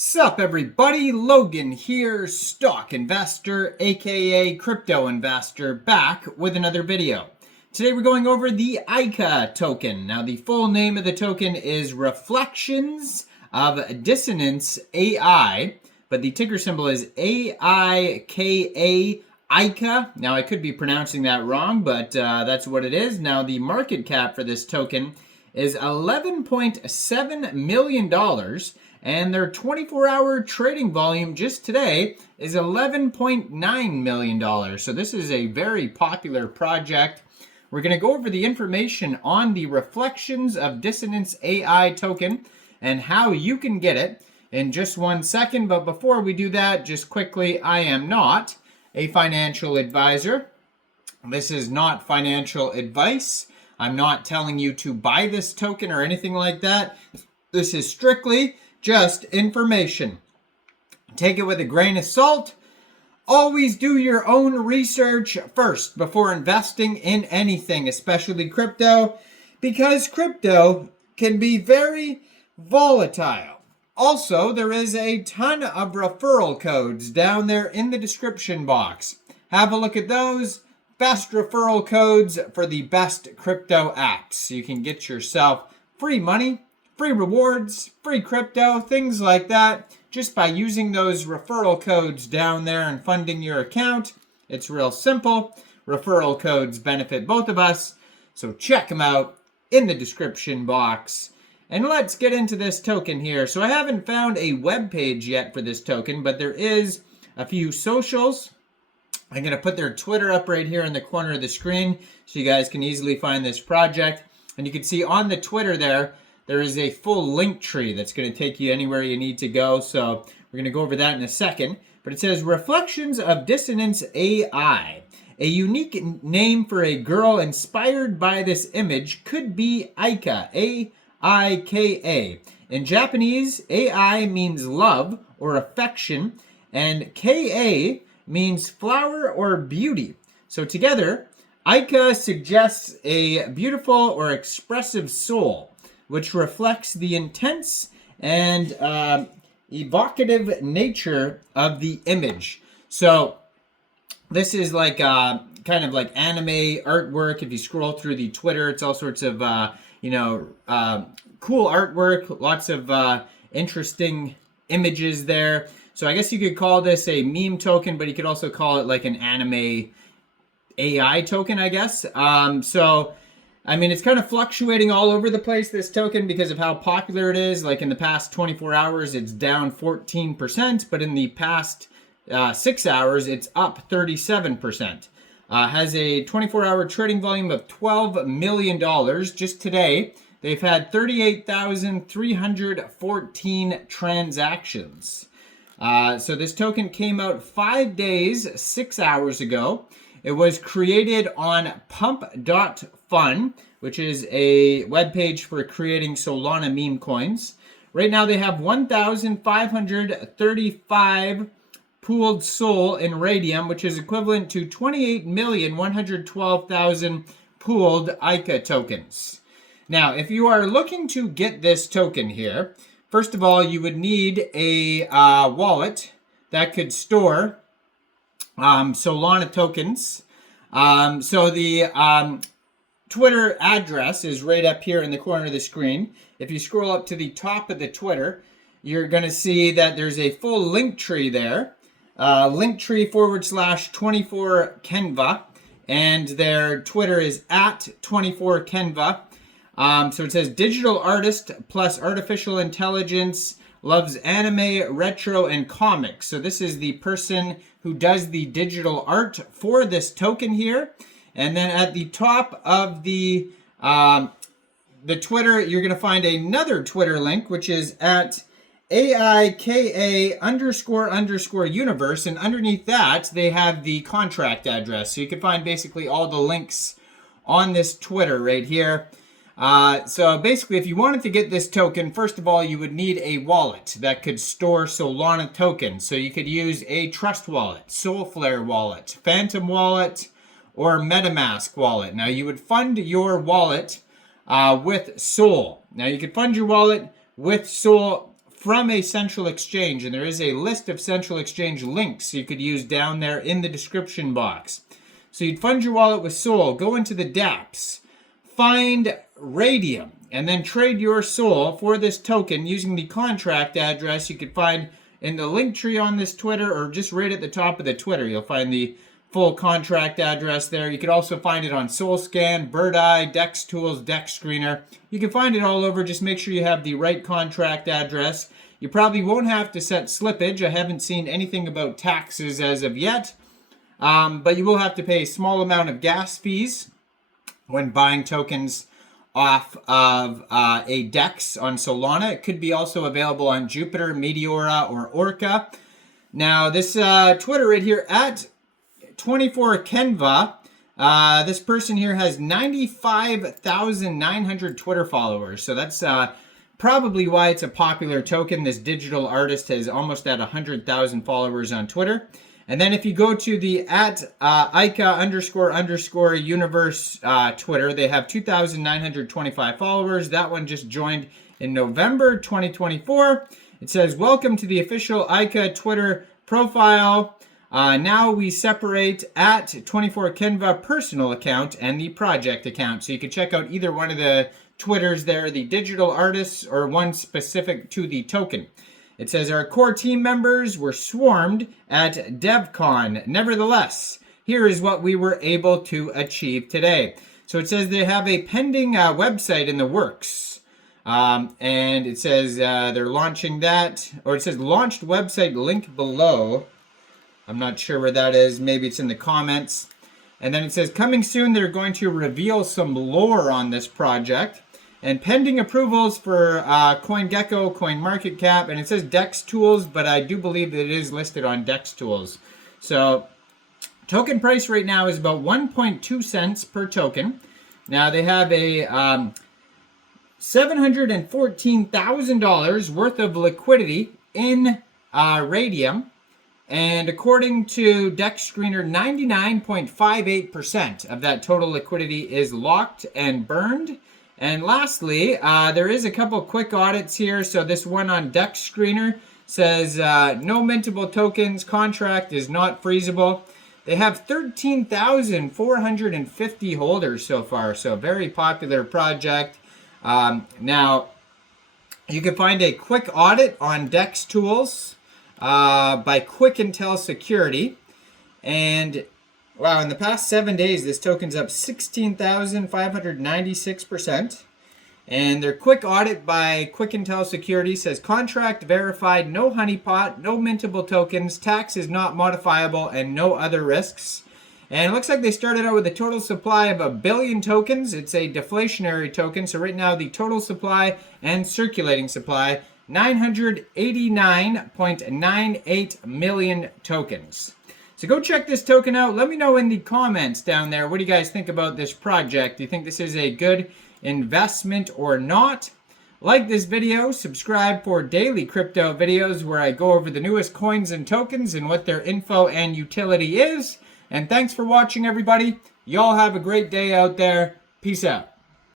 Sup everybody, Logan here, stock investor, aka crypto investor, back with another video. Today we're going over the Aika token. Now the full name of the token is Reflections of Dissonance AI, but the ticker symbol is AIKA, Aika. Now I could be pronouncing that wrong, but that's what it is. Now the market cap for this token is $11.7 million. And their 24-hour trading volume just today is $11.9 million. So this is a very popular project. We're going to go over the information on the Reflections of Dissonance AI token and how you can get it in just 1 second. But before we do that, just quickly, I am not a financial advisor. This is not financial advice. I'm not telling you to buy this token or anything like that. This is strictly just information. Take it with a grain of salt. Always do your own research first before investing in anything, especially crypto, because crypto can be very volatile. Also, there is a ton of referral codes down there in the description box. Have a look at those. Best referral codes for the best crypto apps. You can get yourself free money, free rewards, free crypto, things like that, just by using those referral codes down there and funding your account. It's real simple. Referral codes benefit both of us, so check them out in the description box. And let's get into this token here. So I haven't found a web page yet for this token, but there is a few socials. I'm going to put their Twitter up right here in the corner of the screen so you guys can easily find this project. And you can see on the Twitter there is a full link tree that's going to take you anywhere you need to go. So we're going to go over that in a second. But it says Reflections of Dissonance AI. A unique name for a girl inspired by this image could be Aika, A-I-K-A. In Japanese, AI means love or affection, and K-A means flower or beauty. So together, Aika suggests a beautiful or expressive soul, which reflects the intense and evocative nature of the image. So this is like kind of like anime artwork. If you scroll through the Twitter, it's all sorts of cool artwork, lots of interesting images there. So I guess you could call this a meme token, but you could also call it like an anime AI token, I guess. I mean, it's kind of fluctuating all over the place, this token, because of how popular it is. Like in the past 24 hours, it's down 14%, but in the past 6 hours, it's up 37%. Has a 24-hour trading volume of $12 million. Just today, they've had 38,314 transactions. So this token came out 5 days, 6 hours ago. It was created on pump.fun, which is a webpage for creating Solana meme coins. Right now they have 1,535 pooled SOL in Raydium, which is equivalent to 28,112,000 pooled Aika tokens. Now, if you are looking to get this token here, first of all, you would need a wallet that could store Solana tokens. So the Twitter address is right up here in the corner of the screen. If you scroll up to the top of the Twitter, you're going to see that there's a full link tree there. Linktree /24Kenva. And their Twitter is at 24Kenva. So it says digital artist plus artificial intelligence, loves anime, retro, and comics. So this is the person who does the digital art for this token here. And then at the top of the Twitter, you're going to find another Twitter link, which is at AIKA__universe. And underneath that, they have the contract address. So you can find basically all the links on this Twitter right here. So basically, if you wanted to get this token, first of all, you would need a wallet that could store Solana tokens. So you could use a Trust Wallet, Soulflare Wallet, Phantom Wallet, or MetaMask Wallet. Now, you would fund your wallet with Sol. Now, you could fund your wallet with Sol from a central exchange, and there is a list of central exchange links you could use down there in the description box. So you'd fund your wallet with Sol, go into the dApps, find Raydium, and then trade your Sol for this token using the contract address you could find in the link tree on this Twitter, or just right at the top of the Twitter. You'll find the full contract address there. You could also find it on SolScan, BirdEye, DEX Tools, DEX Screener. You can find it all over. Just make sure you have the right contract address. You probably won't have to set slippage. I haven't seen anything about taxes as of yet. But you will have to pay a small amount of gas fees when buying tokens off of a DEX on Solana. It could be also available on Jupiter, Meteora, or Orca. Now, this Twitter right here at 24Kenva, this person here has 95,900 Twitter followers. So that's probably why it's a popular token. This digital artist has almost at 100,000 followers on Twitter. And then if you go to the at Aika __universe Twitter, they have 2,925 followers. That one just joined in November 2024. It says, welcome to the official Aika Twitter profile. Now we separate at 24Kenva personal account and the project account. So you can check out either one of the Twitters there, the digital artists or one specific to the token. It says our core team members were swarmed at DevCon. Nevertheless, here is what we were able to achieve today. So it says they have a pending website in the works. And it says they're launching that, or it says launched website link below. I'm not sure where that is. Maybe it's in the comments. And then it says coming soon, they're going to reveal some lore on this project. And pending approvals for CoinGecko, CoinMarketCap, and it says DEX Tools, but I do believe that it is listed on DEX Tools. So token price right now is about 1.2 cents per token. Now they have a $714,000 worth of liquidity in Raydium. And according to DEX Screener, 99.58% of that total liquidity is locked and burned. And lastly, there is a couple quick audits here. So this one on DEX Screener says no mintable tokens, contract is not freezable. They have 13,450 holders so far. So very popular project. Now, you can find a quick audit on DEX Tools by Quick Intel Security. And wow, in the past 7 days, this token's up 16,596%. And their quick audit by Quick Intel Security says contract verified, no honeypot, no mintable tokens, tax is not modifiable, and no other risks. And it looks like they started out with a total supply of 1 billion tokens. It's a deflationary token. So right now, the total supply and circulating supply, 989.98 million tokens. So go check this token out. Let me know in the comments down there. What do you guys think about this project? Do you think this is a good investment or not? Like this video, subscribe for daily crypto videos where I go over the newest coins and tokens and what their info and utility is. And thanks for watching, everybody. Y'all have a great day out there. Peace out.